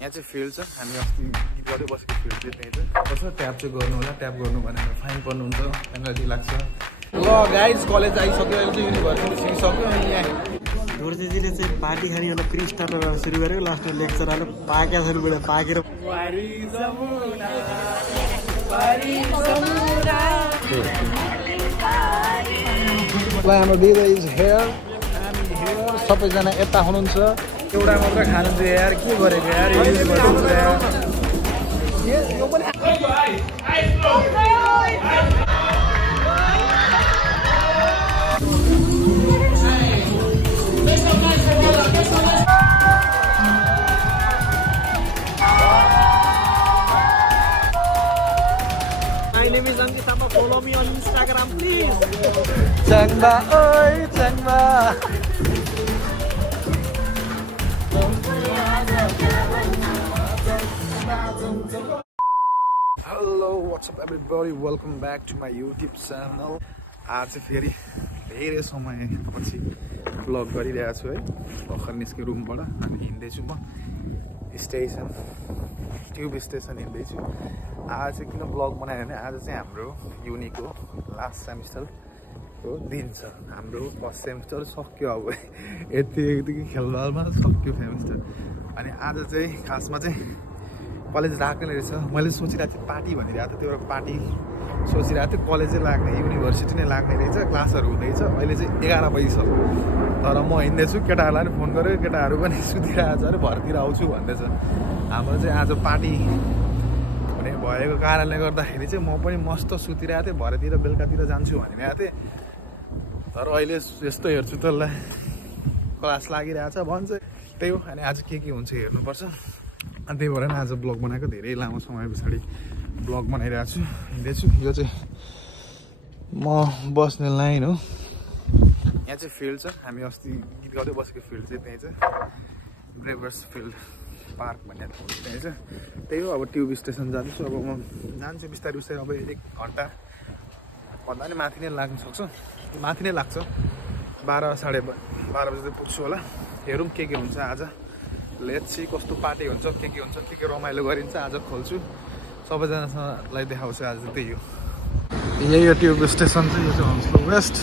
यहाँ चाहिँ फिल्ड छ हामी अस्ति गीत गर्दै बसेको फिल्ड चाहिँ त्यही छ पर्छ ट्याप चाहिँ गर्नु होला ट्याप गर्नु भनेर फाइन पर्नुहुन्छ पेनल्टी लाग्छ ल गाइज कलेज आइसक्यो अहिले चाहिँ युनिभर्सिटी सिकिसक्यो अनि यहाँ दोर्जेजीले चाहिँ पार्टी खाने होला प्री स्टार्टर सुरु गरेको लास्टमा लेक्चर आएर पाकेको छ रुपियाँ पाकेर हाम्रो दिदी इज हेयर सबैजना यता हुनुहुन्छ एउटा मात्र खानु चाहिँ यार के गरेको यार My name is Ankit Thapa. Follow me on Instagram, please. Changba, oi, Changba. Hello, what's up everybody? Welcome back to my YouTube channel. आज फेरि धेरै समयपछि भ्लग गरिरहेको छु है भर्खर निस्के रुमबाट अनि हिँड्दैछु म स्टेसन ट्युब स्टेसन हिँड्दैछु आज चाहिँ किन भ्लग बनायो भने आज चाहिँ हाम्रो युनिको लास्ट सेमिस्टरको दिन छ हाम्रो फर्स्ट सेमिस्टर सक्यो अब यति खेलबालमा सक्यो सेमिस्टर अनि आज चाहिँ खासमा चाहिँ कलेज लाग्ने रहेछ मैले सोचिरहेको थिएँ पार्टी भनिरहेको थिएँ त्यो पार्टी सोचिरहेको थिएँ कलेजै लाग्ने युनिभर्सिटी नै लाग्ने रहेछ क्लासहरू हुँदैछ अहिले चाहिँ 11 बजिसक्यो तर म हिँड्दैछु केटाहरूलाई पनि फोन गरेँ केटाहरू पनि सुतिरहेको छ अरे भरतिर आउँछु भन्दैछ हाम्रो चाहिँ आज पार्टी हुने भएको कारणले गर्दाखेरि चाहिँ म पनि मस्त सुतिरहेको थिएँ भरेतिर बेलुकातिर जान्छु भनिरहेको थिएँ तर अहिले यस्तो हेर्छु त ल क्लास लागिरहेछ भन्छ त्यही हो अनि आज के हुन्छ हेर्नुपर्छ अनि त्यही भएर आज ब्लग बनाएको धेरै लामो समय पछाडि ब्लग बनाइरहेको छु हिँड्दैछु यो चाहिँ म बस्ने लाइन हो यहाँ चाहिँ फिल्ड छ हामी अस्ति गीत गर्दै बसेको फिल्ड चाहिँ त्यही छ ब्रेभर्स फिल्ड पार्क भन्ने ठाउँ त्यही छ त्यही हो अब ट्युब स्टेसन जाँदैछु अब म जान्छु बिस्तारै बिस्तारै अब 1 घन्टा भन्दा पनि माथि नै लाग्न सक्छ माथि नै लाग्छ 12 साढे 12 बजी पुग्छु होला हेरौँ के हुन्छ आज लेट्स सी कस्तो पार्टी हुन्छ के हुन्छ के रमाइलो गरिन्छ आज खोल्छु सबैजनालाई देखाउँछु आज त्यही हो यही हो ट्युब स्टेसन चाहिँ यो चाहिँ हन्सलो वेस्ट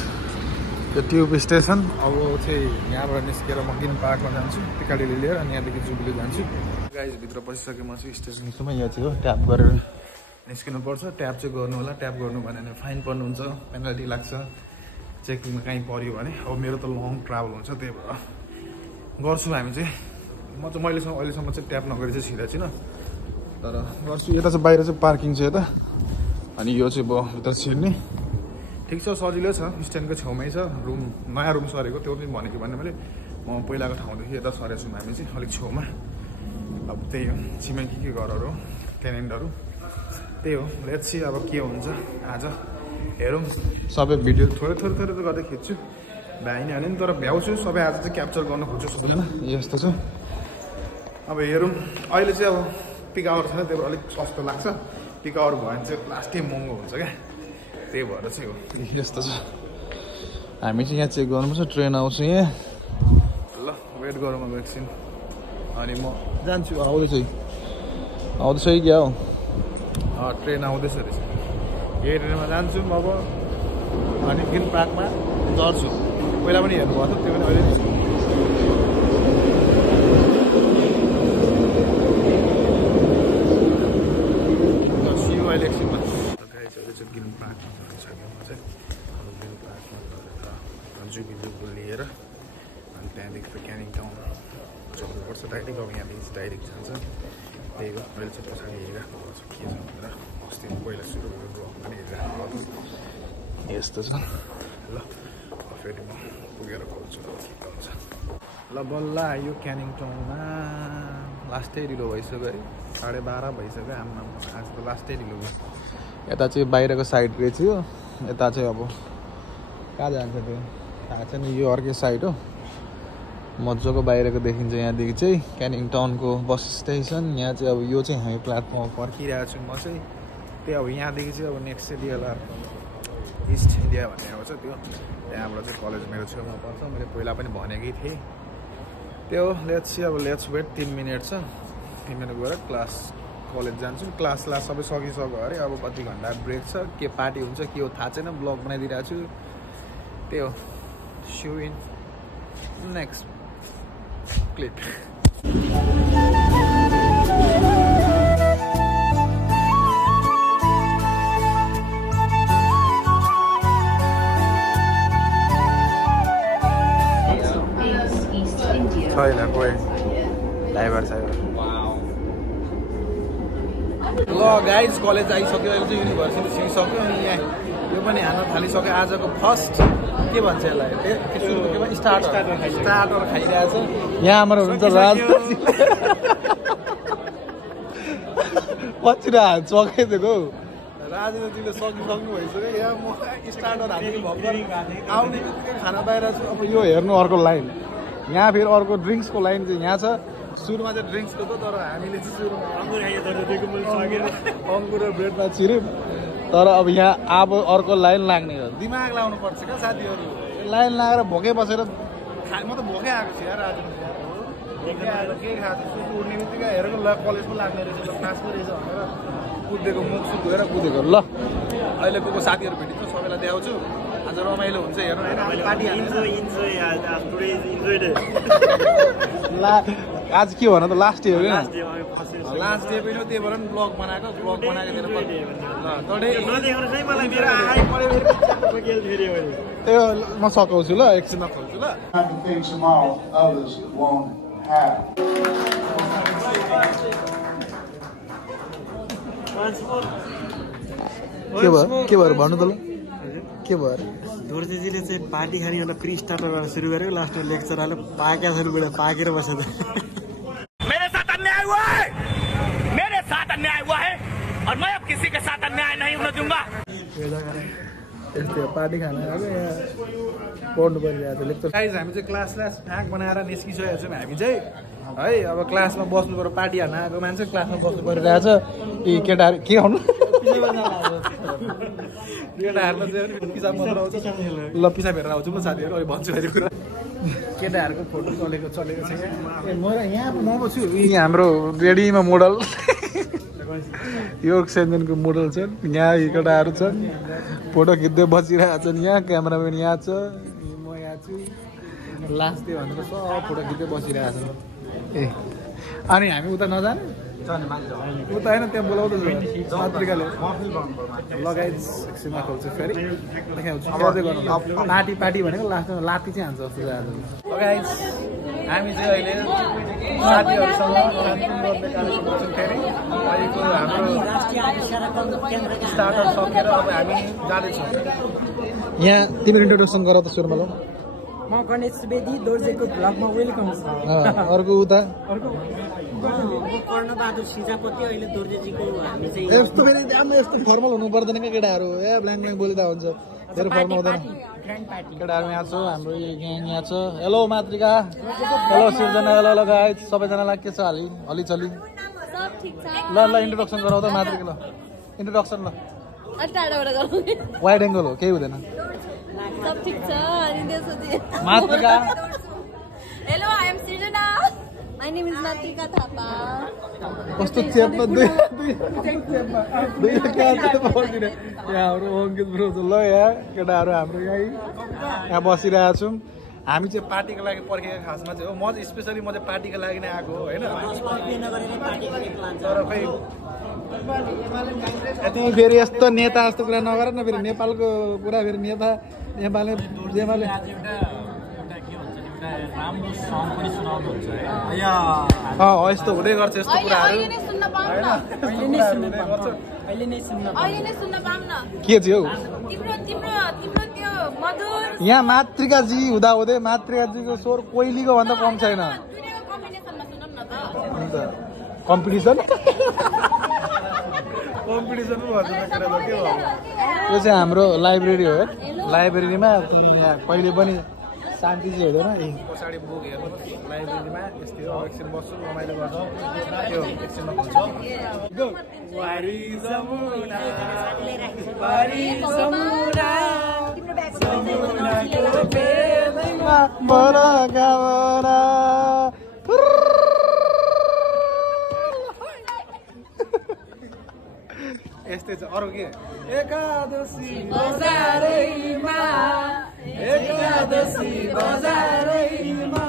यो ट्युब स्टेसन अब चाहिँ यहाँबाट निस्केर म ग्रिन पार्कमा जान्छु पिकाडेली लिएर अनि यहाँदेखि जुबिली जान्छु गाइज भित्र पसिसके म चाहिँ स्टेसनसम्म यहाँ चाहिँ हो ट्याप गरेर निस्किनुपर्छ ट्याप चाहिँ गर्नु होला ट्याप गर्नु भने फाइन पर्नुहुन्छ पेनल्टी लाग्छ चेकिङमा कहीँ पऱ्यो भने अब मेरो त लङ ट्राभल हुन्छ त्यही भएर गर्छु हामी चाहिँ मैले अहिलेसम्म चाहिँ ट्याप नगरी चाहिँ छिरेको छैन तर गर्छु यता चाहिँ बाहिर चाहिँ पार्किङ छ यता अनि यो चाहिँ अब भित्र छिर्ने ठिक छ सजिलो छ स्ट्यान्डको छेउमै छ रुम नयाँ रुम सरेको त्यो पनि भनेको भने मैले म पहिलाको ठाउँदेखि यता सरेको छु हामी चाहिँ अलिक छेउमा अब त्यही हो छिमेकी के घरहरू टेनेन्टहरू त्यही हो लेट्स सी अब के हुन्छ आज हेरौँ सबै भिडियो थोरै थोरै गर्दै खिच्छु भ्याइने हाल्यो नि तर भ्याउँछु सबै आज चाहिँ क्याप्चर गर्न खोज्छु सबैजना यस्तो छ अब हेरौँ अहिले चाहिँ अब पिक आवर छैन त्यही भएर अलिक सस्तो लाग्छ पिक आवर भयो भने चाहिँ लास्टै महँगो हुन्छ क्या त्यही भएर चाहिँ हो यस्तो छ हामी चाहिँ यहाँ चेक गर्नुपर्छ ट्रेन आउँछ यहाँ ल वेट गरौँ अब एकछिन अनि म जान्छु आउँदैछ कि क्या हो ट्रेन आउँदैछ रहेछ यही ट्रेनमा जान्छु अब अनि ग्रिन पार्कमा चढ्छु पहिला पनि हेर्नुभएको थियो त्यो पनि अहिले एकछिनमा गाडी चाहिँ ग्रिन पार्कमा झरिसक्यो म चाहिँ अब ग्रिन पार्कमा झरेर जुबिली लिएर अनि त्यहाँदेखि त क्यानिङ टाउन चढ्नुपर्छ डाइरेक्ट अब यहाँदेखि डाइरेक्ट जान्छ त्यही हो मैले चाहिँ पछाडि हेरिराख्नु पर्छ के छ भनेर अस्ति पहिला सुरु गरेर ब्लग पनि हेरिराख्नु पर्छ यस्तो छ ल फेरि म पुगेर खोल्छु के हुन्छ ल बल्ल आयो क्यानिङ टाउनमा लास्टै ढिलो भइसक्यो है 12:30 भइसक्यो आमा आज त लास्टै ढिलो भयो यता चाहिँ बाहिरको साइड गएको थियो यता चाहिँ अब कहाँ जान्छ त्यो थाहा छैन यो अर्कै साइड हो मजाको बाहिरको देखिन्छ यहाँदेखि चाहिँ क्यानिङ टाउनको बस स्टेसन यहाँ चाहिँ अब यो चाहिँ हामी प्लेटफर्ममा पर्खिरहेको छु म चाहिँ त्यही अब यहाँदेखि चाहिँ अब नेक्स्ट चाहिँ डिएलआर इस्ट इन्डिया भन्ने आउँछ त्यो त्यहाँबाट चाहिँ कलेज मेरो छेउमा पर्छ मैले पहिला पनि भनेकै थिएँ त्यो लेट्स सी अब लेट्स वेट 3 मिनट छ हिँडेर गएर कलेज जान्छु क्लास सबै सकिसक्यो अरे अब कति घन्टा ब्रेक छ के पार्टी हुन्छ के हो थाहा छैन ब्लग बनाइदिरहेको छु त्यही हो see you in next clip छैन कोही ड्राइभर ल गाइज कलेज आइसक्यो अहिले चाहिँ युनिभर्सिटी सिकिसक्यो अनि यहाँ यो पनि हाल्न थालिसक्यो आजको फर्स्ट के भन्छ यसलाई स्टार्टर खाइरहेछ यहाँ हाम्रो हुनुहुन्छ राज पछि चकाइदिएको राजेन्द्रजीले सक्नु भइसक्यो यहाँ म स्टार्टर हाल्ने भर्खर आउने बित्तिकै खाना बाहिर छु अब यो हेर्नु अर्को लाइन यहाँ फेरि अर्को ड्रिङ्क्सको लाइन चाहिँ यहाँ छ सुरुमा चाहिँ ड्रिङ्क्सको त तर हामीले चाहिँ सुरुमा अङ्गुर र ब्रेडमा छिर्यौँ तर अब यहाँ अब अर्को लाइन लाग्ने हो दिमाग लाउनु पर्छ क्या साथीहरू लाइन लागेर भोकै बसेर म त भोकै आएको छु यार आज भोकै आएर केही खाएको छु उड्ने बित्तिकै हेरेको ल कलेजमा लाग्ने रहेछ क्लासको रहेछ भनेर कुदेको मुख सुख धोएर कुदेको ल अहिले को साथीहरू भेटिन्छ सबैलाई देखाउँछु आज रमाइलो हुन्छ हेर्नु होइन आज के भन त लास्ट डे हो क्या लास्ट डे पनि त्यही भएर पनि ब्लग बनाएको त्यही म सघाउँछु ल एकछिनमा खोल्छु ल के भयो भन्नु त ल के भयो दोर्जेजीले चाहिँ पार्टी खाने एउटा प्री स्टार्टरबाट सुरु गरेको लास्टमा लेक्चर आयो पाकेको छ बेला पाकेर बसेको मेरे साथ अन्याय हुआ है मेरे साथ अन्याय हुआ है और मैं अब किसी के साथ अन्याय नहीं होने दूंगा यस्तो पार्टी खाना आएको यहाँ पढ्नु परिरहेको छ लेक्चर गाइज हामी चाहिँ क्लास फ्याक बनाएर निस्किसकेको छौँ हामी चाहिँ है अब क्लासमा बस्नु पर्यो पार्टी हान्न आएको मान्छे क्लासमा बस्नु परिरहेछ यी केटाहरू के गर्नु केटाहरूलाई चाहिँ पिसाब मात्र आउँछ ल पिसाब हेरेर आउँछु ल साथीहरू अहिले भन्छु अहिले कुरा केटाहरूको फोटो चलेको छ म यहाँ म छु यहाँ हाम्रो रेडीमा मोडल यो सेन्जनको मोडल छन् यहाँ केटाहरू छन् फोटो खिच्दै बसिरहेको छन् यहाँ क्यामेराम्यान यहाँ छ म यहाँ छु लास्ट डे भनेर सब फोटो खिच्दै बसिरहेको छ ए अनि हामी उता नजाने उता होइन त्यहाँ बोलाउँदैछु पत्रिकाले लगाइ एकछिनमा खोल्छु फेरि देखाउँछु पार्टी भनेको लास्टमा लाती चाहिँ हान्छ जस्तो चाहिँ लगाइ हामी चाहिँ अहिले साथीहरूसँग फेरि अहिलेको हाम्रो स्टार्टर सकेर अब हामी जाँदैछौँ यहाँ तिम्रो इन्ट्रोडक्सन गर त सुरुमा ल म गणेश सुवेदी दोर्जेको ब्लगमा वेलकम छ अर्को उता कर्णबहादुर सिजापति अहिले दोर्जेजीको हामी चाहिँ यस्तो फेरि यस्तो फर्मल हुनु पर्दैन क्या केटाहरू ए ब्ल्याङ्क ब्ल्याङ्क बोलिँदा हुन्छ धेरै फर्मल हुँदैन केटाहरू यहाँ छ हाम्रो ग्याङ यहाँ छ हेलो मातृका हेलो सिर्जना हेलो हेलो गाइज सबैजनालाई के छ हलिचली ल ल इन्ट्रोडक्सन गराउ त मातृका ल इन्ट्रोडक्सन ल वाइड एङ्गल हो केही हुँदैन सब ठीक छ अनि त्यसपछि Matrika hello I am Srijana my name is Matrika Thapa कस्तो चेपमा दुई यहाँ हाम्रो अङ्कित ब्रो छ ल यहाँ केटाहरू हाम्रो यहाँ बसिरहेको छौँ हामी चाहिँ पार्टीको लागि पर्खेको खासमा चाहिँ हो म चाहिँ स्पेसली म चाहिँ पार्टीको लागि नै आएको हो होइन तर खै यति फेरि यस्तो नेता जस्तो कुरा नगर न फेरि नेपालको कुरा फेरि नेता नेपालले यस्तो हुँदै गर्छ यस्तो कुराहरू के चाहिँ हौ यहाँ मातृकाजी हुँदाहुँदै मातृकाजीको स्वर कोइलीको भन्दा कम छैन कम्पिटिसन कम्पिटिसन पो भन्छ यो चाहिँ हाम्रो लाइब्रेरी हो है लाइब्रेरीमा यहाँ कहिले पनि शान्ति चाहिँ हुँदैन ए पछाडि बुक हेर्नु लाइब्रेरीमा यस्तै हो एकछिन बस्छु रमाइलो गर्छु त्यो एकछिनमा यस्तै छ अरु के एकादशी बजारैमा एकादशी बजारैमा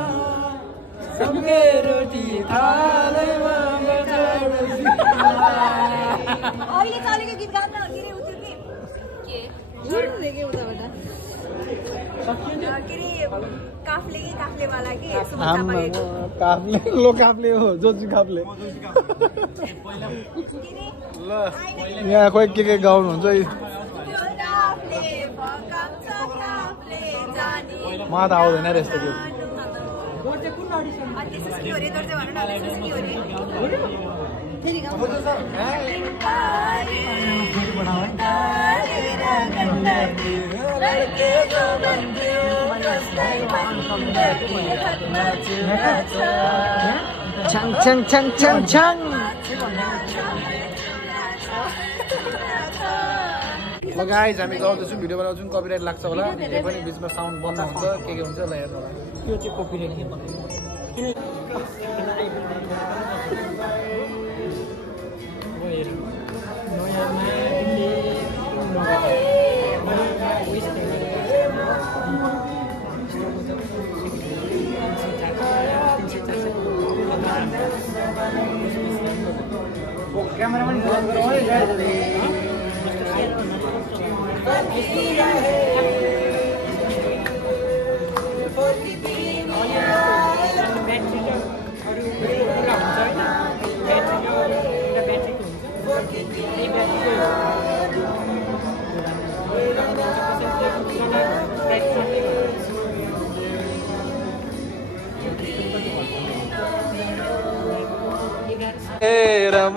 सबके रोटी थालैमा अहिले चलेको गीत गाउन अघिरै उठ्यो के सुन्दै के उताबाट के रे काफले कि काफलेवाला के काफले लो काफले हो जोजी काफले ल यहाँ खोइ के गाउनुहुन्छ म त आउँदैन रे यस्तो गीत छङ छङ छङ छङ छङ ल गाइज हामी गाउँदैछौँ भिडियो बनाउँछौँ कपिराइट लाग्छ होला यो पनि बिचमा साउन्ड बन्द हुन्छ के हुन्छ ल हेर्नु होला त्यो चाहिँ कपिराइट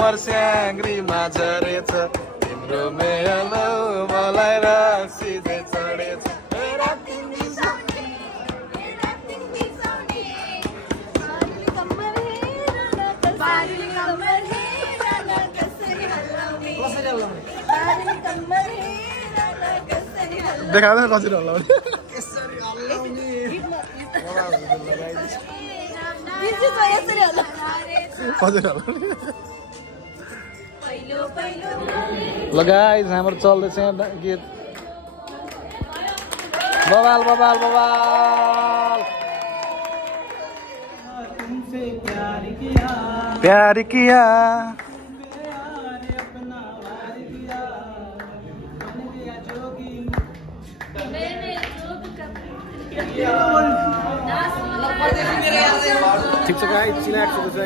मर्स्याङ्ग्रीमा झरेछ तिम्रो मेलो मलाई रक्सी चढेछ देखाउँदैन कसरी हल्लाउने ल गाइस हाम्रो चल्दैछ गीत बवाल बवाल बवाल प्यार किया ठिक छ गाइस चिलाक्स छ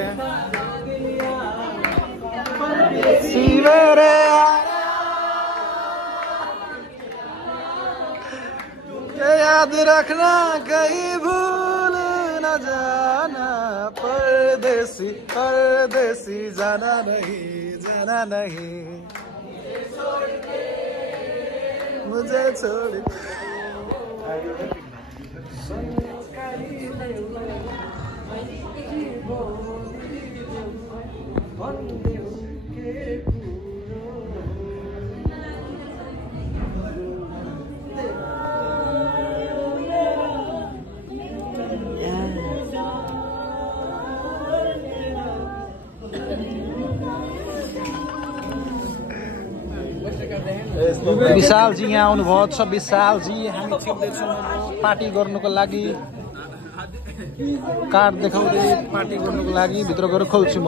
यहाँ याद रखना कहीं भूल न जाना परदेसी परदेसी जाना नहीं मुझे छोड़ विशाल जी यहाँ आउनुभएको छ विशाल जी हामी छिर्दैछौँ पार्टी गर्नुको लागि कार्ड देखाउँदै पार्टी गर्नुको लागि भित्र गएर खोल्छु म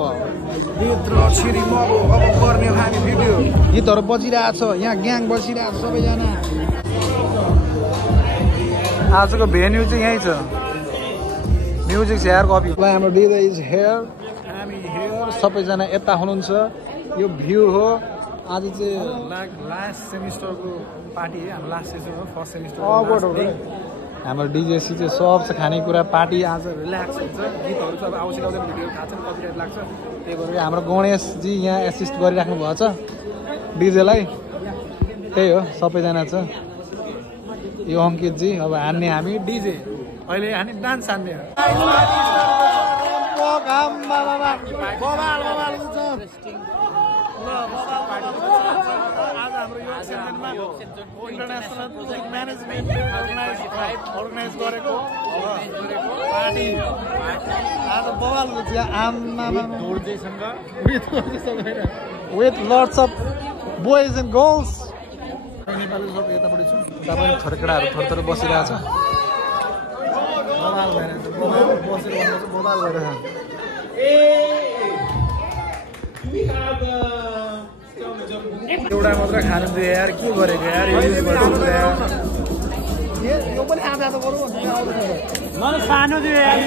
भित्र छिरी म अब गर्ने हामी भिडियो गीतहरू बजिरहेछ यहाँ ग्याङ बसिरहेछ सबैजना आजको भेन्यू चाहिँ यही छ म्युजिक हेयर कपी हाम्रो दिदा इज हेयर हामी हेयर सबैजना यता हुनुहुन्छ यो भ्यू हो आज चाहिँ लास्ट सेमिस्टरको पार्टी है हाम्रो लास्ट सेसन हो फर्स्ट सेमिस्टर हाम्रो डिजेसी चाहिँ सब छ खानेकुरा पार्टी आज रिल्याक्स हुन्छ गीतहरू चाहिँ अब आउँछ आउँदैन भिडियो थाहा छ कपिराइट लाग्छ त्यही भएर हाम्रो गणेशजी यहाँ एसिस्ट गरिराख्नु भएको छ डिजेलाई त्यही हो सबैजना छ यो अङ्कितजी अब हान्ने हामी डिजे अहिले हामी डान्स हान्ने आज हाम्रो योग सेन्टरमा इन्टरनेसनल म्यानेजमेन्ट अर्गनाइज गरेको पार्टी आज बवाल हुन्छ आमा with lots of boys and girls. Nepali सब यतापट्टि छु तपाईँ छोराकेटाहरू थरथर बसिरहेछ बवाल भइरहेछ बवाल भइरहेछ एउटा मात्र खानु दियो यार के गरेको यार यो पनि आधा त गरौँ मलाई खानु दियो यार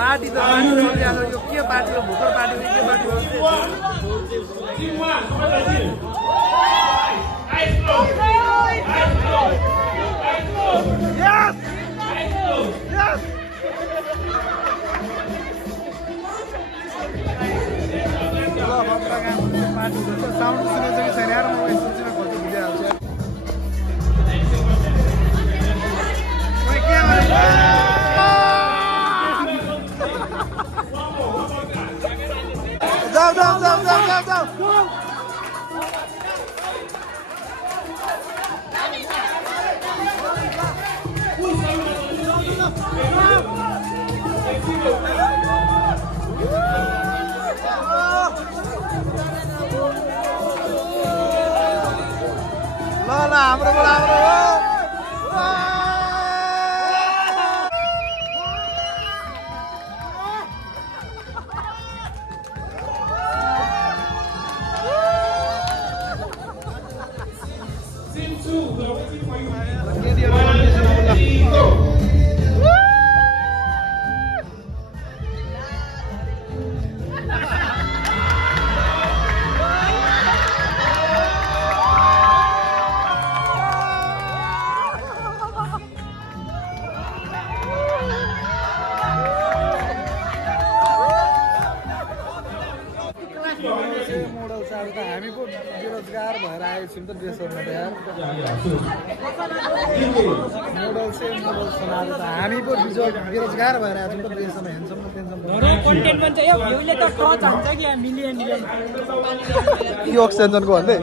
पार्टी त के पार्टी हो भुकर पार्टी के पार्टी हो Yes! Yes! साउन्ड सुनेको छैन यार म यसो चाहिँ खोज्दै बुझिहाल्छु जाऊ जाऊ जाऊ जाऊ जाऊ जाऊ ल हाम्रो हामी पो बेरोजगार भएर आएको छौँ त देशहरूमा त यार मोडल सुनाएर त हामी पो बेरोजगार भएर आएको छौँ त देशमा हेन्छौँ कन्टेन्ट भन्छ यो भ्यूले त टच हुन्छ कि मिलियन योग सेन्जनको भन्दै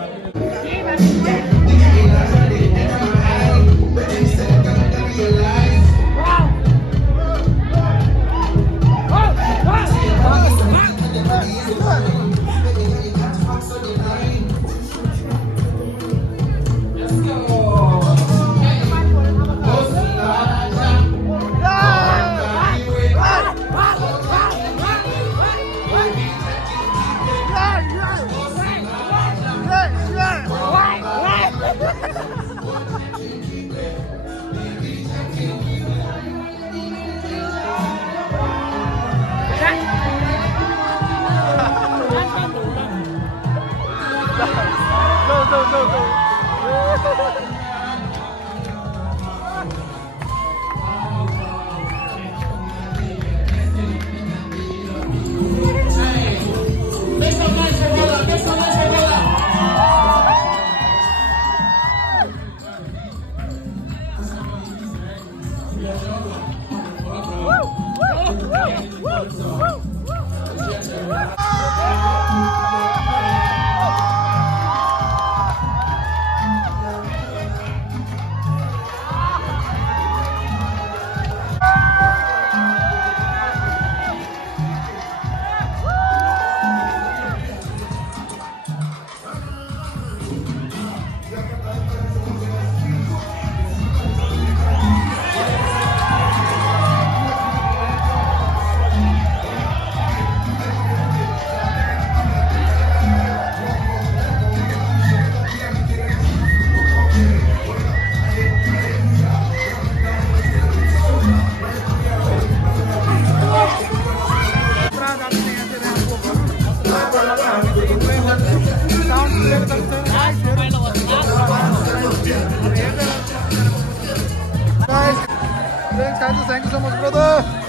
Thank you so much, brother.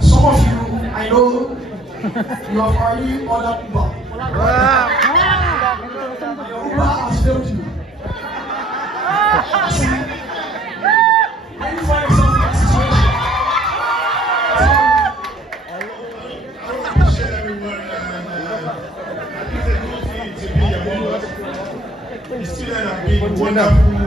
Some of you, I know, you have already ordered Uber. Your Uber has failed you. When you find yourself in a situation, everyone, I think the good thing to be among us. The students have been wonderful.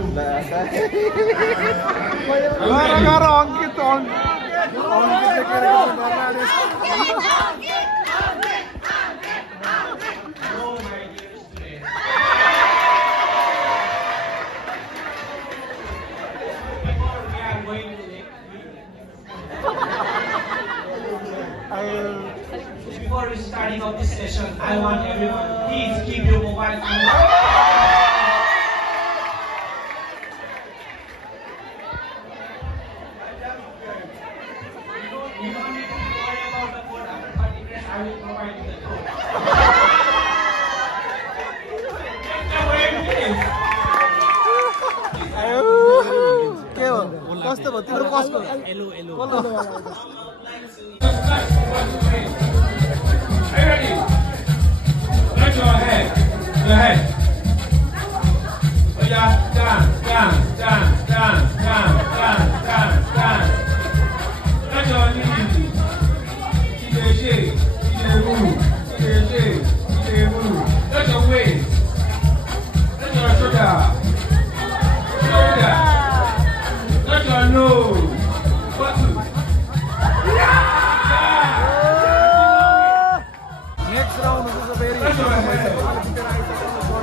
Before we starting off this session, I want everyone, please keep your mobile phone. You don't need to worry about the code after 30 minutes. I will provide you the code. कस्तो भयो तिम्रो कसको Hello. Are you ready? Let your head. Oh yeah, dance. Let your knees. Shake. Move. Let your waist. Let your shoulder. Let your nose. Next round हुन्छ फेरि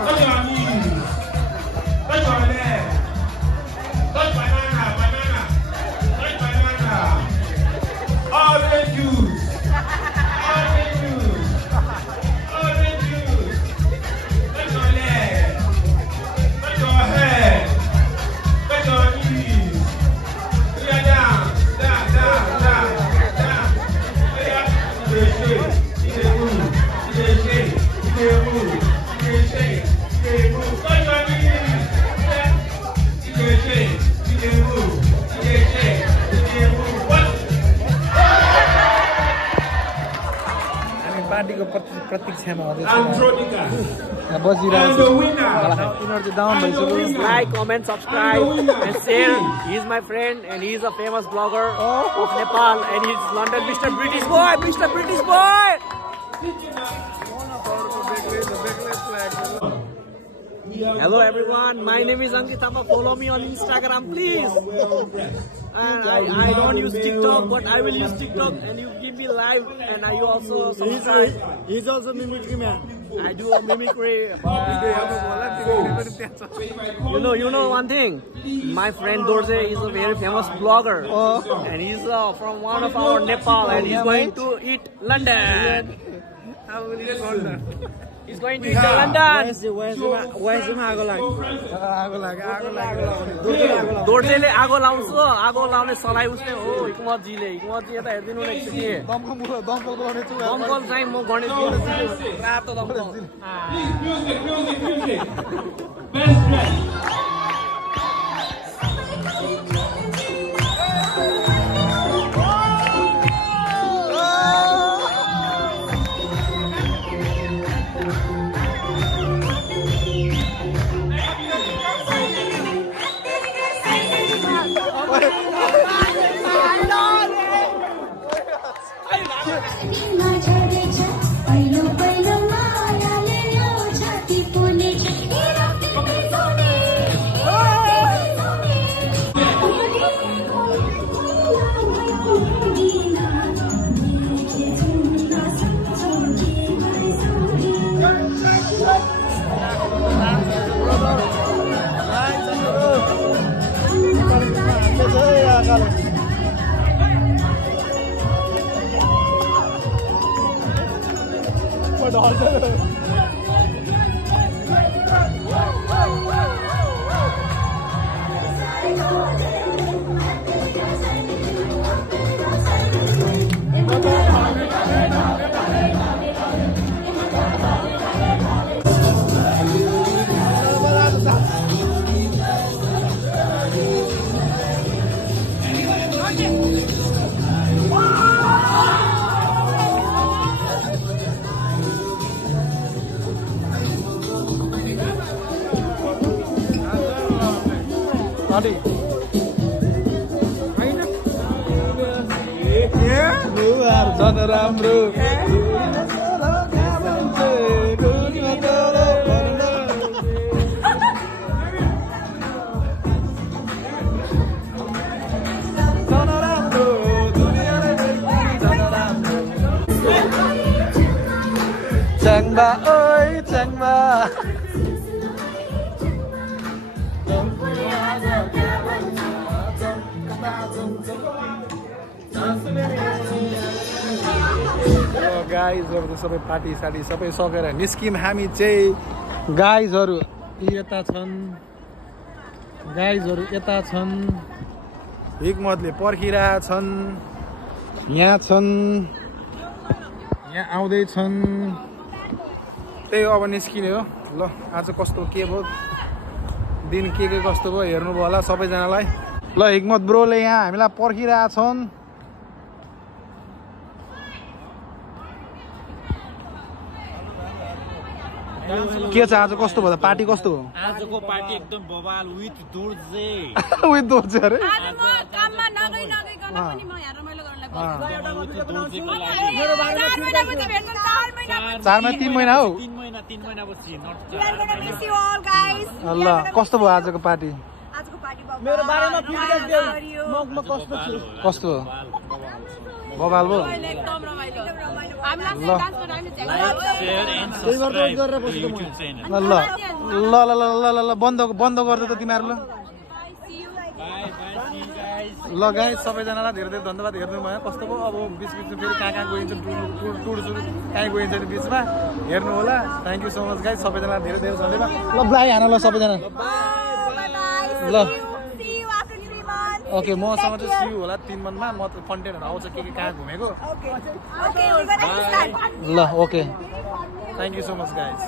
Touch your knees. Touch your leg. Touch banana. Touch banana. Orange juice. Touch your leg. Touch your head. Touch your knees. Down. हामी पार्टीको प्रतीक्षामा Andronica. बसिरहेको यिनीहरू चाहिँ down भइसक्यो Like, comment, subscribe, and share. He's my friend, and he's a famous blogger of Nepal, and he's London, Mr. British Boy. Hello everyone, my name is Ankit Thapa. Follow me on Instagram, please. And I don't use TikTok, but I will use TikTok, and you give me live, and you also subscribe. He's also mimicry man. I do a mimicry. You know one thing. My friend Dorje is a very famous blogger, and he's from one of our Nepal, and he's going to eat London. He's going to eat London. Dorjeले आगो लाउँछ आगो लाउने सलाई उसले हो हिकमतजीले यता हेर्दिनु न एकचोटि दमकल चाहिँ म गणेश रातो दमकल Music. Best dress. नटी झन् राम्रो Changba ơi Changba गाइजहरु सबै पार्टी साटी सबै सकेर निस्किम हामी चाहिँ गाइजहरु यता छन् गाइजहरु यता छन् हिक्मतले पर्खिरहेका छन् यहाँ छन् यहाँ आउँदै छन् त्यही हो अब निस्किने हो ल आज कस्तो के भयो दिन के कस्तो भयो हेर्नु भयो होला सबैजनालाई ल हिक्मत ब्रोले यहाँ हामीलाई पर्खिरहेका छन् के छ आज कस्तो भयो पार्टी कस्तो हो आजको पार्टी एकदम बवाल विथ दोर्जे विथ दोर्जे अरे आज म काममा नगइकन पनि म यहाँ रमाइलो गर्नलाई अँ। बोलाउँछु 4 महिना 3 महिना हो 3 महिना पछि ल कस्तो भयो आजको पार्टी मेरो बारेमा फिडब्याक देऊ म कस्तो छु कस्तो बबाल भयो एकदम रमाइलो हामीलाई ल। डान्स गर्न हामी ल ल ल ल ल ल ल बन्द गर्दै त तिमीहरू ल गाइस सबैजनालाई धेरै धेरै धन्यवाद हेर्नु भयो कस्तो भयो अब बिचमा फेरि कहाँ गइन्छ टुर कहीँ गइन्छ नि बिचमा हेर्नु होला thank you so much guys सबैजनालाई धेरै धेरै धन्यवाद ल ब्लाइ हान ल सबैजना ल ओके मसँग चाहिँ सी होला 3 मन्थमा म त कन्टेन्टहरू आउँछ के कहाँ घुमेको ल okay thank you so much guys